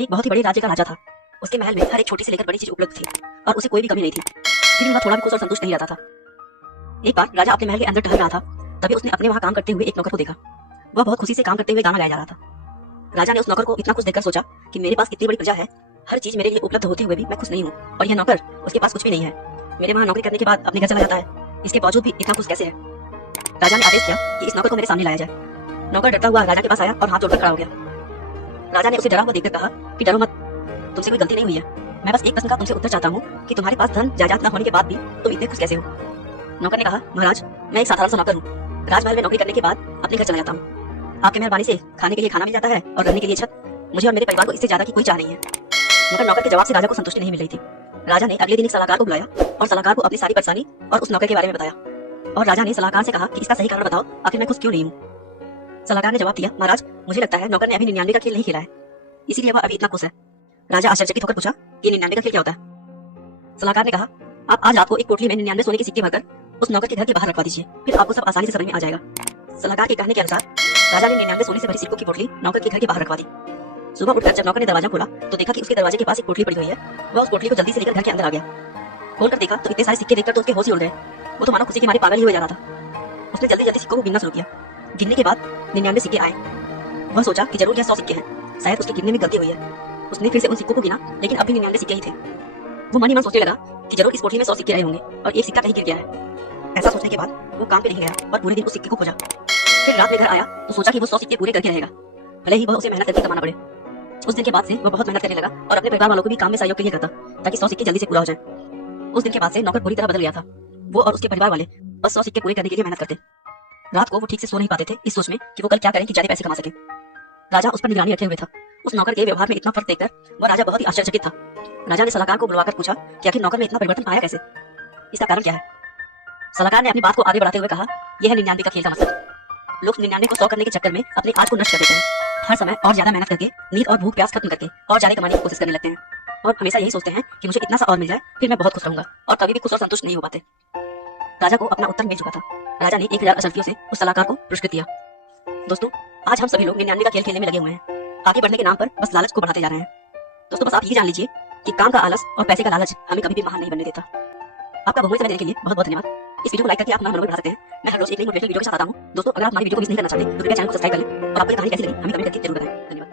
एक बहुत ही बड़े राज्य का राजा था। उसके महल में हर एक छोटी से लेकर बड़ी चीज उपलब्ध थी और उसे कोई भी कमी नहीं थी। फिर भी वह थोड़ा भी खुश और संतुष्ट नहीं रहता था। एक बार राजा अपने महल के अंदर टहल रहा था, तभी उसने अपने वहां काम करते हुए एक नौकर को देखा। वह बहुत खुशी से काम करते हुए गाना गाया जा रहा था। राजा ने उस नौकर को इतना कुछ देखकर सोचा कि मेरे पास इतनी बड़ी प्रजा है, हर चीज मेरे लिए उपलब्ध होते हुए भी मैं खुश नहीं हूँ, और यह नौकर उसके पास कुछ भी नहीं है। मेरे वहां नौकरी करने के बाद अपने घर चला जाता है, इसके बावजूद भी इतना खुश कैसे है। राजा ने आदेश किया कि इस नौकर को मेरे सामने लाया जाए। नौकर डरता हुआ राजा के पास आया और हाथ जोड़कर खड़ा हो गया। राजा ने उसे डरा हुआ देखकर कहा कि डरो मत, तुमसे कोई गलती नहीं हुई है। मैं बस एक प्रश्न का तुमसे उत्तर चाहता हूँ कि तुम्हारे पास धन जायदाद न होने के बाद भी तुम इतने खुश कैसे हो। नौकर ने कहा, महाराज मैं एक साधारण सा नौकर हूँ, राजमहल में नौकरी करने के बाद अपने घर चला जाता हूँ। आपके मेहरबानी से खाने के लिए खाना मिल जाता है और रहने के लिए छत। मुझे और मेरे परिवार को इससे ज्यादा की कोई चाह नहीं है। मगर नौकर के जवाब से राजा को संतुष्टि नहीं मिल रही थी। राजा ने अगले दिन एक सलाहकार को बुलाया और सलाहकार को अपनी सारी परेशानी और उस नौकर के बारे में बताया। और राजा ने सलाहकार से कहा कि इसका सही कारण बताओ, आखिर मैं खुश क्यों नहीं हूँ। सलाहकार ने जवाब दिया, महाराज मुझे लगता है नौकर ने अभी 99 का खेल नहीं खेला है, इसीलिए वह अभी इतना खुश है। राजा आश्चर्यचकित होकर पूछा, ये 99 का खेल क्या होता है। सलाहकार ने कहा, आप आज रात को एक पोटली में 99 सोने के सिक्के भरकर उस नौकर के घर के बाहर रखवा दीजिए, फिर आपको सब आसानी से समझ में आ जाएगा। सलाहकार के कहने के अनुसार राजा ने 99 सोने से भरी सिक्कों की पोटली नौकर के घर के बाहर रखवा दी। सुबह उठकर जब नौकर ने दरवाजा खोला तो देखा कि उसके दरवाजे के पास एक पोटली पड़ी हुई है। वह उस पोटली को जल्दी से लेकर घर के अंदर आ गया। खोलकर देखा तो इतने सारे सिक्के देखकर तो उसके होश ही उड़ गए। वो तो मानो खुशी के मारे पागल ही हो जा रहा था। उसने जल्दी जल्दी सिक्कों को गिनना शुरू किया। गिनने के बाद 99 सिक्के आए। वह सोचा कि जरूर यह 100 सिक्के हैं, शायद उसके गिनने में गलती हुई है। उसने फिर से उन सिक्कों को गिना, लेकिन अब भी 99 सिक्के ही थे। वो मन ही मन सोचने लगा कि जरूर इस पोटली में 100 सिक्के रहे होंगे और एक सिक्का कहीं गिर गया है। ऐसा सोचने के बाद वो काम पे नहीं गया और पूरे दिन उस सिक्के को खोजा। फिर रात में घर आया तो सोचा कि वो 100 सिक्के पूरे करके रहेगा, भले ही वह उसे मेहनत करके कमाना पड़े। उस दिन के बाद से वह बहुत मेहनत करने लगा और अपने परिवार वालों को भी काम में सहयोग के लिए करता, ताकि 100 सिक्के जल्दी से पूरा हो जाए। उस दिन के बाद से नौकर बुरी तरह बदल गया था। वो और उसके परिवार वाले बस 100 सिक्के पूरे करने के लिए मेहनत करते। रात को वो ठीक से सो नहीं पाते थे, इस सोच में कि वो कल क्या करें कि ज्यादा पैसे कमा सके। राजा उस पर निगरानी रखे हुए था। उस नौकर के व्यवहार में इतना फर्क देखकर वह राजा बहुत ही आश्चर्यचकित था। राजा ने सलाहकार को बुलवाकर पूछा कि आखिर नौकर में इतना परिवर्तन आया कैसे, इसका कारण क्या है। सलाहकार ने अपनी बात को आगे बढ़ाते हुए कहा, यह है 99 का खेल का मतलब। लोग 99 को 100 करने के चक्कर में अपने आज को नष्ट कर देते हैं। हर समय और ज्यादा मेहनत करके, नींद और भूख प्यास खत्म करके और ज्यादा कमाने की कोशिश करने लगते हैं और हमेशा यही सोचते हैं कि मुझे इतना सा और मिल जाए फिर मैं बहुत खुश रहूंगा, और कभी भी खुश और संतुष्ट नहीं हो पाते। राजा को अपना उत्तर मिल चुका था। राजा ने 1000 अशर्फियों से उस सलाहकार को पुरस्कृत किया। दोस्तों, आज हम सभी लोग 99 का खेल खेलने में लगे हुए हैं। आगे बढ़ने के नाम पर बस लालच को बढ़ाते जा रहे हैं। दोस्तों, बस आप ये जान लीजिए कि काम का आलस और पैसे का लालच हमें कभी भी महान नहीं बनने देता। आपका बहुमूल्य समय देने के लिए बहुत बहुत धन्यवाद। इस वीडियो को लाइक करके आप हमारा मनोबल बढ़ा सकते हैं। मैं हर रोज एक नई मोटिवेशनल वीडियो के साथ आता हूं। दोस्तों, अगर आप हमारी वीडियो को मिस नहीं करना चाहते तो कृपया चैनल को सब्सक्राइब कर लें और आपको ये कहानी कैसी लगी हमें कमेंट करके जरूर बताएं। धन्यवाद।